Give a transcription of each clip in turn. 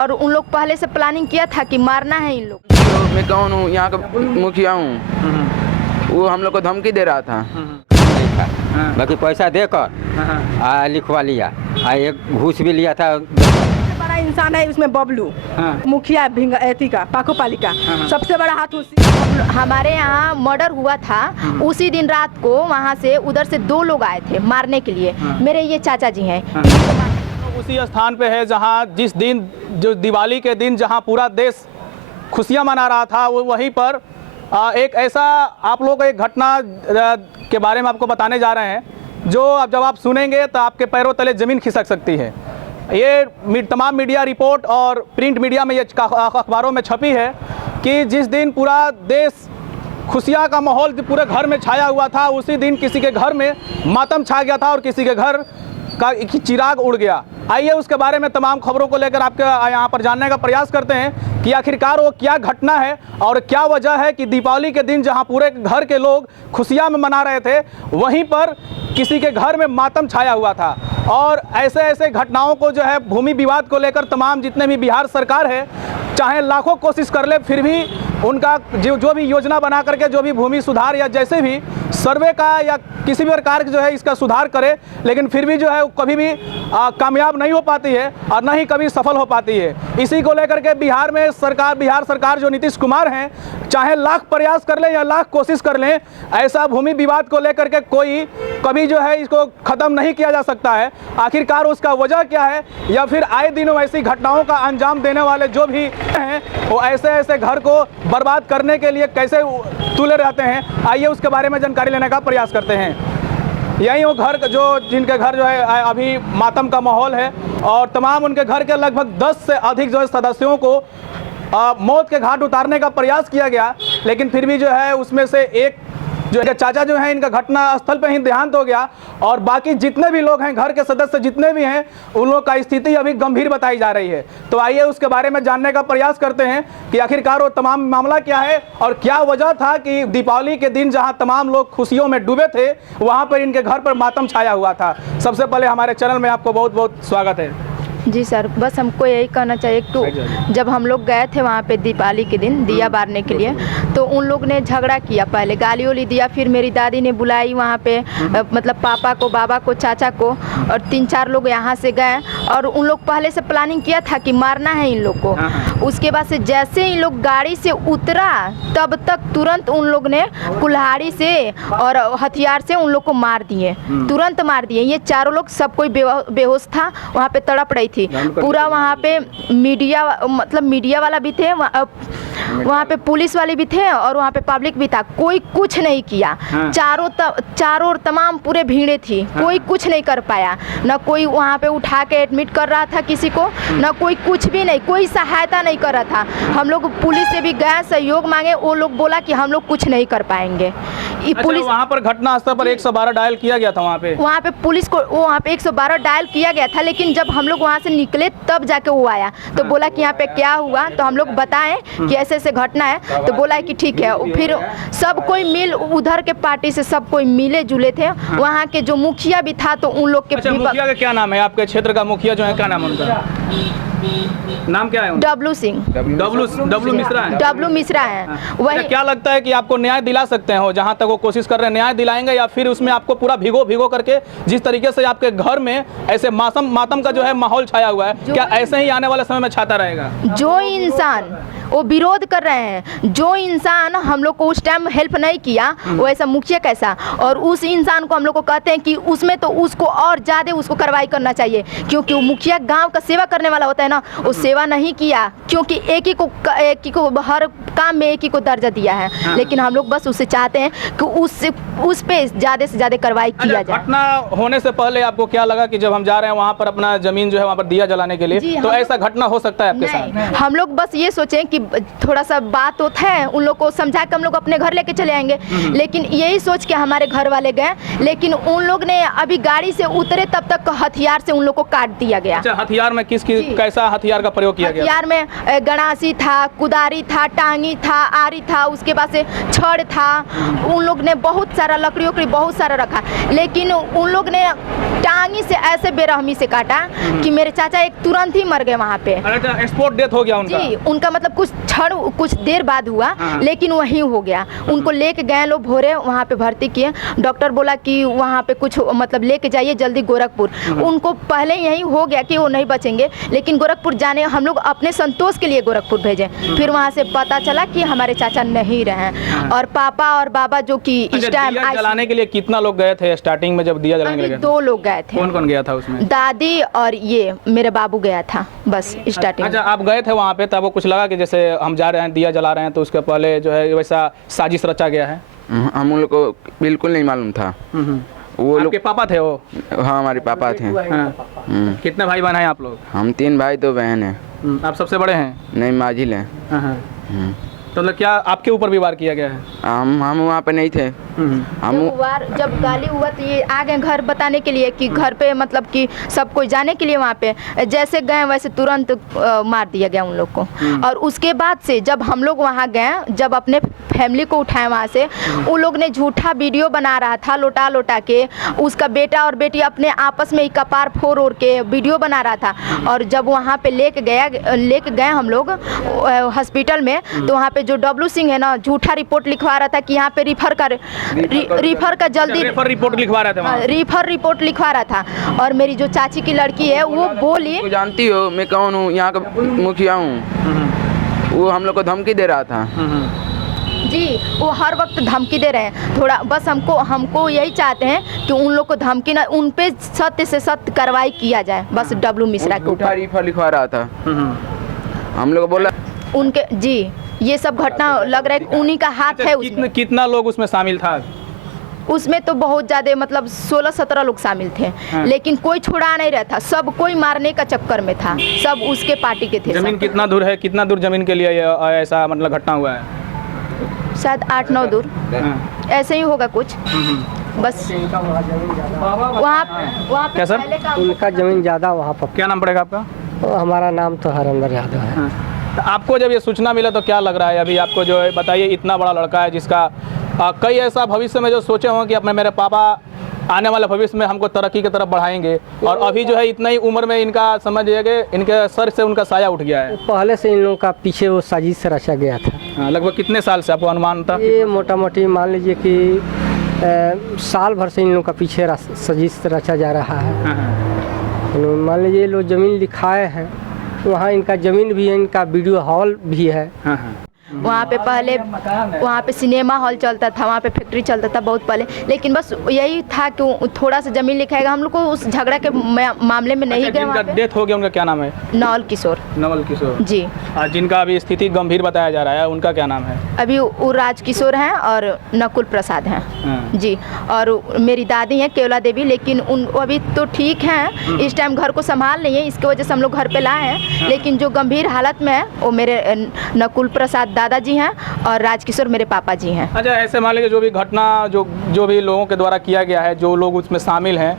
और उन लोग पहले से प्लानिंग किया था कि मारना है इन लोग। तो मैं कौन हूँ, यहाँ का मुखिया हूँ, वो हम लोग को धमकी दे रहा था। बाकी पैसा देकर लिखवा लिया, एक घूस भी लिया था। बड़ा इंसान है उसमें बबलू, मुखिया एथी का पाको पालिका, सबसे बड़ा हाथ उसी। हमारे यहाँ मर्डर हुआ था, उसी दिन रात को वहाँ से उधर से 2 लोग आए थे मारने के लिए। मेरे ये चाचा जी हैं। उसी स्थान पे है जहाँ जिस दिन, जो दिवाली के दिन जहाँ पूरा देश खुशियाँ मना रहा था, वो वहीं पर एक ऐसा आप लोग एक घटना के बारे में आपको बताने जा रहे हैं, जो अब जब आप सुनेंगे तो आपके पैरों तले ज़मीन खिसक सकती है। ये तमाम मीडिया रिपोर्ट और प्रिंट मीडिया में, ये अखबारों में छपी है कि जिस दिन पूरा देश खुशियाँ का माहौल पूरे घर में छाया हुआ था, उसी दिन किसी के घर में मातम छा गया था और किसी के घर का चिराग उड़ गया। आइए उसके बारे में तमाम खबरों को लेकर आपके यहाँ पर जानने का प्रयास करते हैं कि आखिरकार वो क्या घटना है और क्या वजह है कि दीपावली के दिन जहाँ पूरे घर के लोग खुशियाँ में मना रहे थे, वहीं पर किसी के घर में मातम छाया हुआ था। और ऐसे ऐसे घटनाओं को जो है भूमि विवाद को लेकर तमाम जितने भी बिहार सरकार है, चाहे लाखों कोशिश कर ले, फिर भी उनका जो भी योजना बना करके जो भी भूमि सुधार या जैसे भी सर्वे का या किसी भी प्रकार जो है इसका सुधार करे, लेकिन फिर भी जो है कभी भी कामयाब नहीं हो पाती है और न ही कभी सफल हो पाती है। इसी को लेकर के बिहार सरकार जो नीतीश कुमार हैं, चाहे लाख प्रयास कर लें या लाख कोशिश कर लें, ऐसा भूमि विवाद को लेकर के कोई कभी जो है इसको ख़त्म नहीं किया जा सकता है। आखिरकार उसका वजह क्या है, या फिर आए दिनों ऐसी घटनाओं का अंजाम देने वाले जो भी हैं, वो ऐसे ऐसे घर को बर्बाद करने के लिए कैसे तुले रहते हैं, आइए उसके बारे में जानकारी लेने का प्रयास करते हैं। यही वो घर जिनके घर जो है अभी मातम का माहौल है और तमाम उनके घर के लगभग 10 से अधिक जो है सदस्यों को मौत के घाट उतारने का प्रयास किया गया, लेकिन फिर भी जो है उसमें से एक जो है चाचा जो है, इनका घटना स्थल पर ही देहांत हो गया और बाकी जितने भी लोग हैं, घर के सदस्य जितने भी हैं, उन लोग का स्थिति अभी गंभीर बताई जा रही है। तो आइए उसके बारे में जानने का प्रयास करते हैं कि आखिरकार वो तमाम मामला क्या है और क्या वजह था कि दीपावली के दिन जहां तमाम लोग खुशियों में डूबे थे, वहां पर इनके घर पर मातम छाया हुआ था। सबसे पहले हमारे चैनल में आपको बहुत बहुत स्वागत है। जी सर, बस हमको यही कहना चाहिए कि जब हम लोग गए थे वहाँ पे दीपावली के दिन दिया बारने के लिए, तो उन लोग ने झगड़ा किया, पहले गाली वाली दिया, फिर मेरी दादी ने बुलाई वहाँ पे मतलब पापा को, बाबा को, चाचा को, और 3-4 लोग यहाँ से गए और उन लोग पहले से प्लानिंग किया था कि मारना है इन लोग को। उसके बाद से जैसे इन लोग गाड़ी से उतरा, तब तक तुरंत उन लोग ने कुल्हाड़ी से और हथियार से उन लोग को मार दिए, तुरंत मार दिए। ये चारों लोग, सब कोई बेहोश था, वहाँ पे तड़प रही थी पूरा। वहाँ पे मीडिया वाला भी थे, वहाँ पे पुलिस वाले भी थे और वहाँ पे पब्लिक भी था। कोई कुछ नहीं किया, चारों ओर तमाम पूरे भीड़े थी, कोई कुछ नहीं कर पाया। न कोई वहाँ पे उठा के एडमिट कर रहा था किसी को, न कोई कुछ भी नहीं, कोई सहायता नहीं कर रहा था। हम लोग पुलिस से भी गए, सहयोग मांगे, वो लोग बोला कि हम लोग कुछ नहीं कर पाएंगे। पुलिस वहाँ पर घटना स्थल पर 112 डायल किया गया था। वहाँ पे पुलिस को वहाँ पे 112 डायल किया गया था, लेकिन जब हम लोग वहाँ से निकले तब जाके वो आया, तो बोला कि यहाँ पे क्या हुआ, तो हम लोग बताएं कि ऐसे ऐसे घटना है, तो बोला कि ठीक है। फिर सब कोई मिल, उधर के पार्टी से सब कोई मिले जुले थे, वहाँ के जो मुखिया भी था, तो उन लोग के मुखिया का क्या नाम है? आपके क्षेत्र का मुखिया जो है, क्या नाम है उनका? नाम क्या है? डब्लू सिंह। डब्लू मिश्रा है। डब्लू मिश्रा है। वही क्या लगता है कि आपको न्याय दिला सकते हैं? जहां तक वो कोशिश कर रहे हैं, न्याय दिलाएंगे या फिर उसमें आपको पूरा भिगो करके, जिस तरीके से आपके घर में ऐसे मातम का जो है माहौल छाया हुआ है, क्या ऐसे ही आने वाले समय में छाता रहेगा? जो इंसान वो विरोध कर रहे हैं, जो इंसान हम लोग को उस टाइम हेल्प नहीं किया, वो ऐसा मुखिया कैसा? और उस इंसान को हम लोग को कहते हैं कि उसमें तो उसको और ज़्यादा उसको कार्रवाई करना चाहिए, क्योंकि वो मुखिया गांव का सेवा करने वाला होता है ना, वो सेवा नहीं किया, क्योंकि एक ही को हर काम में एक ही को दर्जा दिया है। लेकिन हम लोग बस उससे चाहते हैं कि उस पे ज़्यादा से ज़्यादा कार्रवाई किया जाए। घटना होने से पहले आपको क्या लगा कि जब हम जा रहे हैं वहाँ पर अपना जमीन जो है वहाँ पर दिया जलाने के लिए, तो ऐसा घटना हो सकता है आपके साथ? हम लोग बस ये सोचें कि थोड़ा सा बात होता है, उन लोग को समझा के हम लोग अपने घर लेके चले आएंगे। लेकिन यही सोच के हमारे घर वाले गए, लेकिन उन लोग ने अभी गाड़ी से उतरे तब तक हथियार से उन लोग को काट दिया गया। अच्छा, हथियार में कैसा हथियार का प्रयोग किया गया? हथियार में गणासी था, कुदारी था, टांगी था, आरी था, उसके बाद से छड़ था। उन लोग ने बहुत सारा लकड़ियों की बहुत सारा रखा, लेकिन उन लोग ने टांगी से ऐसे बेरहमी से काटा कि मेरे चाचा एक तुरंत ही मर गए वहाँ पे। अच्छा, स्पॉट डेथ हो गया उनका? जी, उनका मतलब कुछ देर बाद हुआ, लेकिन वहीं हो गया। उनको लेके गए लोग भोरे, वहाँ पे भर्ती किए। डॉक्टर बोला कि वहाँ पे कुछ मतलब लेके जाइए जल्दी गोरखपुर। उनको पहले यही हो गया कि वो नहीं बचेंगे, लेकिन गोरखपुर जाने हम लोग अपने संतोष के लिए गोरखपुर भेजे। फिर वहाँ से पता चला कि हमारे चाचा नहीं रहे, और पापा और बाबा जो कि इस टाइम जलाने के लिए कितना लोग गए थे स्टार्टिंग में जब दिया जलाने के लिए? 2 लोग गए थे। कौन कौन गया था उसमें? दादी और ये मेरे बाबू गया था बस स्टार्टिंग। अच्छा, आप गए थे वहाँ पे, तब वो कुछ लगा कि जैसे हम जा रहे हैं दिया जला रहे हैं तो उसके पहले जो है वैसा साजिश रचा गया है? हम लोग को बिल्कुल नहीं मालूम था। वो लोग आपके पापा थे वो? हाँ, हमारे पापा थे। कितने भाई बहन हैं आप लोग? हम 3 भाई 2 बहन हैं। आप सबसे बड़े हैं? नहीं, माजिल हैं। तो मतलब क्या आपके ऊपर भी वार किया गया है? हम वहाँ पे नहीं थे। जब गाली हुआ तो ये आ गए घर बताने के लिए कि घर पे मतलब कि सब कोई जाने के लिए। वहाँ पे जैसे गए वैसे तुरंत मार दिया गया उन लोग को। और उसके बाद से जब हम लोग वहाँ गए, जब अपने फैमिली को उठाए वहाँ से, उन लोग ने झूठा वीडियो बना रहा था लोटा लोटा के। उसका बेटा और बेटी अपने आपस में ही कपार फोड़ के वीडियो बना रहा था। और जब वहाँ पे लेके गए हम लोग हॉस्पिटल में, तो वहाँ पे जो डब्लू सिंह है ना, झूठा रिपोर्ट लिखवा रहा था कि यहाँ पे रिफर का जल्दी रिपोर्ट लिखवा रहा था। रिफर रिपोर्ट लिखवा रहा था। और मेरी जो चाची की लड़की है वो बोली, जानती हो मैं कौन हूँ, यहाँ का मुखिया हूँ। वो हम लोग को धमकी दे रहा था। जी, वो हर वक्त धमकी दे रहे हैं। थोड़ा बस हमको यही चाहते हैं कि उन लोग को धमकी ना, उन पे सत्य से सत्य कार्रवाई किया जाए बस। डब्लू मिश्रा के ऊपर रिफर लिखवा रहा था। हम लोग बोला उनके, जी ये सब घटना लग रहा है कि उन्हीं का हाथ है उसमें। कितना लोग उसमें शामिल था? उसमें तो बहुत ज़्यादा मतलब 16-17 लोग शामिल थे। लेकिन कोई छुड़ा नहीं रहा था, सब कोई मारने का चक्कर में था, सब उसके पार्टी के थे। जमीन कितना दूर है, कितना दूर जमीन के लिए ऐसा मतलब घटना हुआ है? शायद 8-9 दूर ऐसे ही होगा कुछ। बस वहाँ पे क्या सर? पहले का उनका जमीन ज़्यादा वहाँ पर। क्या नाम पड़ेगा आपका? हमारा नाम तो हरिंदर यादव है। तो आपको जब ये सूचना मिला तो क्या लग रहा है अभी आपको? जो है बताइए, इतना बड़ा लड़का है जिसका कई ऐसा भविष्य में जो सोचे हों कि अपने मेरे पापा आने वाले भविष्य में हमको तरक्की की तरफ बढ़ाएंगे, और अभी जो है इतना ही उम्र में इनका समझिए कि इनके सर से उनका साया उठ गया है। पहले से इन लोगों का पीछे वो साजिश रचा गया था। लगभग कितने साल से आपको अनुमान था? ये मोटा मोटी मान लीजिए कि साल भर से इन लोगों का पीछे साजिश रचा जा रहा है। मान लीजिए लोग ज़मीन लिखाए हैं, वहाँ इनका ज़मीन भी है, इनका वीडियो हॉल भी है। वहाँ पे पहले वहाँ पे सिनेमा हॉल चलता था, वहाँ पे फैक्ट्री चलता था बहुत पहले। लेकिन बस यही था कि थोड़ा सा जमीन लिखाएगा। हम लोग को उस झगड़ा के मामले में नहीं गए। जिनका डेथ हो गया उनका क्या नाम है? नवल किशोर। नवल किशोर जी। जिनका अभी स्थिति गंभीर बताया जा रहा है, उनका क्या नाम है? अभी वो राज किशोर हैं और नकुल प्रसाद हैं। जी। और मेरी दादी हैं केवला देवी, लेकिन उन अभी तो ठीक हैं, इस टाइम घर को संभाल नहीं है, इसकी वजह से हम लोग घर पे लाए हैं। लेकिन जो गंभीर हालत में है वो मेरे नकुल प्रसाद दादाजी हैं और राजकिशोर मेरे पापा जी हैं। अच्छा, ऐसे मान लीजिए जो भी घटना जो भी लोगों के द्वारा किया गया है, जो लोग उसमें शामिल हैं,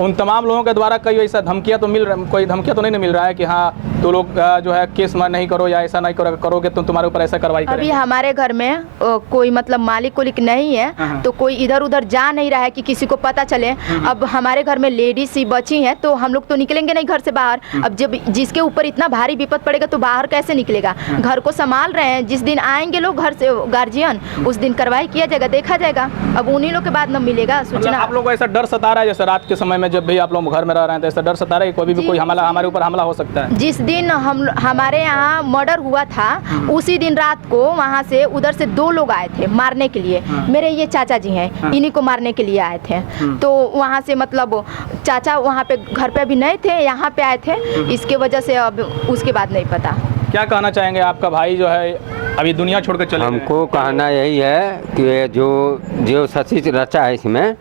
उन तमाम लोगों के द्वारा कई ऐसा धमकियाँ तो मिल रहा, कोई धमकियाँ तो नहीं मिल रहा है कि हाँ तो लोग जो है केस नहीं करो या ऐसा नहीं करोगे तो तुम्हारे ऊपर ऐसा कार्रवाई करेंगे? अभी हमारे घर में कोई मतलब मालिक उलिक नहीं है, तो कोई इधर उधर जा नहीं रहा है कि किसी को पता चले। अब हमारे घर में लेडीज ही बची हैं, तो हम लोग तो निकलेंगे नहीं घर से बाहर। अब जब जिसके ऊपर इतना भारी विपद पड़ेगा तो बाहर कैसे निकलेगा? घर को संभाल रहे हैं, जिस दिन आएंगे लोग घर से गार्जियन, उस दिन कार्रवाई किया जाएगा, देखा जाएगा। अब उन्हीं लोग के बाद न मिलेगा सूचना। आप लोग को ऐसा डर सता रहा है जैसे रात के समय में जब भी आप लोग घर में रह रहे हैं तो ऐसा डर सता रहा है कभी भी कोई हमला हमारे ऊपर हमला हो सकता है? जिस दिन हमारे यहाँ मर्डर हुआ था उसी दिन रात को वहाँ से उधर से 2 लोग आए थे मारने के लिए। मेरे ये चाचा जी हैं, इन्हीं को मारने के लिए आए थे। तो वहाँ से मतलब चाचा वहाँ पे घर पे अभी नहीं थे, यहाँ पे आए थे, इसके वजह से अब उसके बाद नहीं पता। क्या कहना चाहेंगे? आपका भाई जो है अभी दुनिया छोड़ कर चले गए। हमको कहना यही है कि जो सच्ची रचा है इसमें,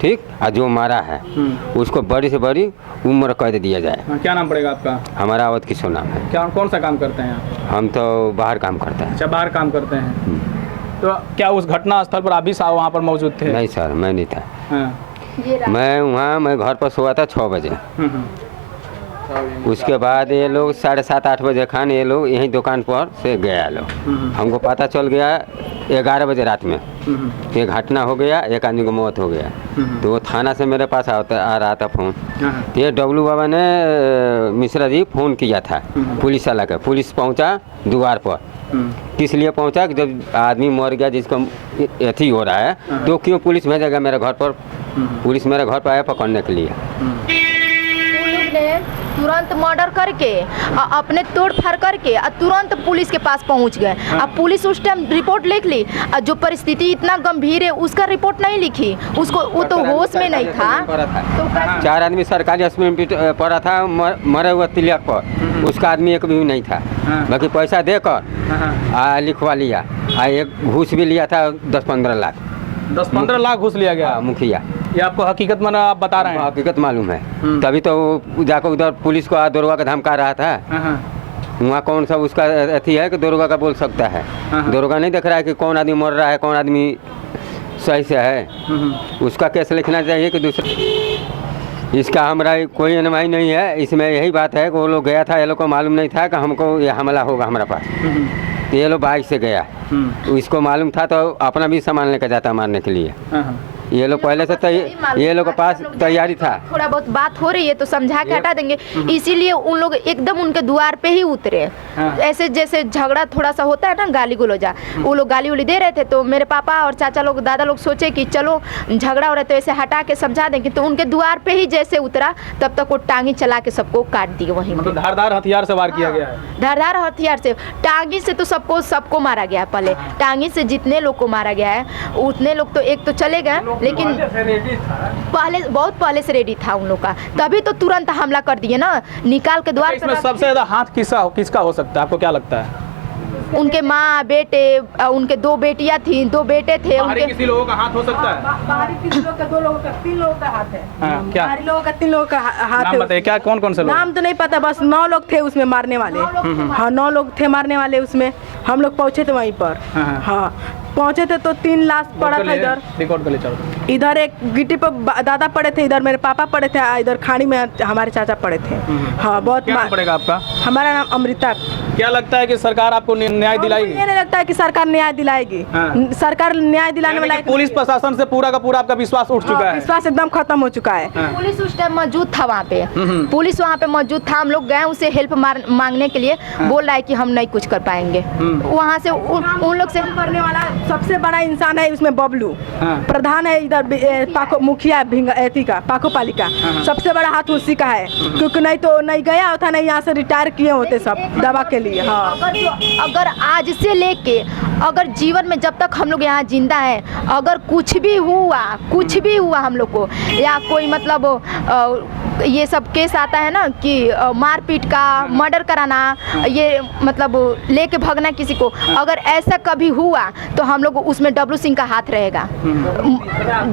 ठीक, और जो मारा है उसको बड़ी से बड़ी उम्र कैद दिया जाए। क्या नाम पड़ेगा आपका? हमारा अवध किशोर नाम है। क्या कौन सा काम करते हैं आप? हम तो बाहर काम करते हैं। अच्छा, बाहर काम करते हैं। तो क्या उस घटना स्थल पर आप भी वहाँ पर मौजूद थे? नहीं सर, मैं नहीं था। हाँ। मैं घर पर सोया था 6 बजे। उसके बाद ये लोग 7:30-8 बजे खान ये लोग यहीं दुकान पर से गया लोग। हमको पता चल गया 11 बजे रात में ये घटना हो गया, एक आदमी को मौत हो गया। तो वो थाना से मेरे पास आ रहा था फ़ोन। तो ये डब्लू बाबा ने मिश्रा जी फ़ोन किया था पुलिस वाला का। पुलिस पहुंचा द्वार पर। किस लिए पहुंचा कि जब आदमी मर गया जिसको अथी हो रहा है तो क्यों पुलिस भेजेगा मेरे घर पर? पुलिस मेरे घर पर आया पकड़ने के लिए। तुरंत मर्डर करके अपने तोड़ फाड़ करके तुरंत पुलिस के पास पहुंच गए। अब पुलिस उस टाइम रिपोर्ट लिख ली। जो परिस्थिति इतना गंभीर है उसका रिपोर्ट नहीं लिखी। उसको वो तो होश में नहीं था। तो 4 आदमी सरकारी अस्पताल पड़ा था मरे हुए तिलक पर। उसका आदमी एक भी नहीं था। बाकी पैसा देकर लिखवा लिया। एक घूस भी लिया था 10-15 लाख। 10-15 लाख घूस लिया गया मुखिया। ये आपको हकीकत में आप बता रहे हैं? हकीकत मालूम है। तभी तो वो जाकर उधर पुलिस को दरोगा का धमका रहा था। वहाँ कौन सा उसका अथी है कि दरोगा का बोल सकता है? दरोगा नहीं देख रहा है कि कौन आदमी मर रहा है, कौन आदमी सही से है। उसका केस लिखना चाहिए कि दूसरा। इसका हमारा कोई अनुमानी नहीं है। इसमें यही बात है कि वो लोग गया था, ये लोग को मालूम नहीं था कि हमको ये हमला होगा हमारे पास। तो ये लोग बाइक से गया। इसको मालूम था तो अपना भी सामान लेकर जाता मारने के लिए। ये लोग पहले से ये लोग के पास तैयारी था। थोड़ा बहुत बात हो रही है तो समझा के हटा देंगे। इसीलिए उन लोग एकदम उनके द्वार पे ही उतरे। ऐसे जैसे झगड़ा थोड़ा सा होता है ना, गाली गलौजा, वो लोग गाली उली दे रहे थे। तो मेरे पापा और चाचा लोग, दादा लोग सोचे कि चलो झगड़ा हो रहा है तो ऐसे हटा के समझा देंगे। तो उनके द्वार पे ही जैसे उतरा तब तक वो टांगी चला के सबको काट दिए वहीं। मतलब धारदार हथियार से वार किया गया है? धारदार हथियार से, टांगी से तो सबको मारा गया है। पहले टांगी से जितने लोग को मारा गया है उतने लोग तो एक तो चले गए, लेकिन बहुत पहले से रेडी था उन लोग का। तभी तो तुरंत हमला कर दिए ना, निकाल के द्वार पे। इसमें सबसे ज्यादा हाथ किसका हो सकता है, आपको क्या लगता है? उनके माँ बेटे, उनके 2 बेटियां थी, 2 बेटे थे उनके। किसी लोगों का हाथ हो सकता है? बाहरी किसी लोग का, 2 लोगों का, 3 लोगों का हाथ है। क्या बाहरी लोगों का 3 लोगों का हाथ नाम है। बताइए, क्या कौन से लोग? नाम तो नहीं पता, बस 9 लोग थे उसमें मारने वाले। हाँ, 9 लोग थे मारने वाले उसमें। हम लोग पहुंचे थे वहीं पर। हाँ, पहुंचे थे तो 3 लाश पड़ा था इधर। रिकॉर्ड कर ले चलो। इधर एक गिट्टी पर दादा पड़े थे, इधर मेरे पापा पड़े थे, इधर खाड़ी में हमारे चाचा पड़े थे। हाँ, बहुत क्या नाम पड़ेगा आपका? हमारा नाम अमृता। क्या लगता है कि सरकार आपको न्याय दिलाएगी? मुझे नहीं लगता है कि सरकार न्याय दिलाएगी। सरकार न्याय दिलाने वाला पुलिस प्रशासन से पूरा का पूरा आपका विश्वास उठ चुका है? विश्वास एकदम खत्म हो चुका है। पुलिस उस टाइम मौजूद था वहाँ पे। पुलिस वहाँ पे मौजूद था। हम लोग गए उसे हेल्प मांगने के लिए। बोल रहा है कि हम नहीं कुछ कर पाएंगे। वहाँ से उन लोग से करने वाला सबसे बड़ा इंसान है उसमें बबलू। प्रधान है इधर मुखिया एथी का पाको पालिका। सबसे बड़ा हाथ उसी का है, क्योंकि नहीं तो नहीं गया होता, नहीं यहाँ से रिटायर किए होते सब दवा के लिए। हाँ, अगर आज से लेके अगर जीवन में जब तक हम लोग यहाँ जिंदा है, अगर कुछ भी हुआ हम लोग को, या कोई मतलब ये सब केस आता है ना कि मारपीट का, मर्डर कराना, ये मतलब लेके भागना किसी को, अगर ऐसा कभी हुआ तो हम लोग उसमें डब्लू सिंह का हाथ रहेगा।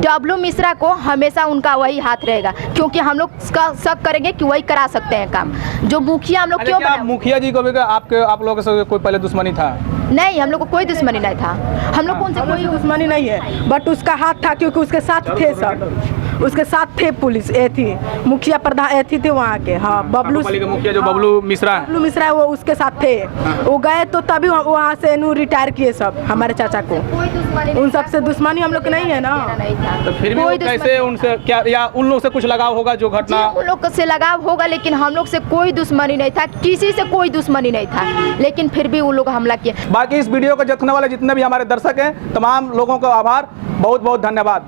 डब्लू मिश्रा को हमेशा उनका वही हाथ रहेगा, क्योंकि हम लोग शक करेंगे कि वही करा सकते हैं काम। जो मुखिया हम लोग क्यों बनाए? मुखिया जी को भी आप लोगों से कोई पहले दुश्मनी था? नहीं, हम लोग को कोई दुश्मनी नहीं था। हम लोग उनसे कोई दुश्मनी नहीं है, बट उसका हाथ था, क्योंकि उसके साथ थे सब, उसके साथ थे पुलिस थी, मुखिया प्रधान थी वहाँ के। हाँ, बबलू मुखिया जो बबलू मिश्रा है वो उसके साथ थे। वो गए तो तभी वहाँ से रिटायर किए सब हमारे चाचा को। उन सबसे दुश्मनी हम लोग की नहीं है ना। तो फिर भी कैसे उनसे क्या, या उन लोग से कुछ लगाव होगा जो घटना? उन लोग से लगाव होगा, लेकिन हम लोग से कोई दुश्मनी नहीं था, किसी से कोई दुश्मनी नहीं था, लेकिन फिर भी उन लोग हमला किए। बाकी इस वीडियो को देखने वाले जितने भी हमारे दर्शक हैं, तमाम लोगों का आभार, बहुत बहुत धन्यवाद।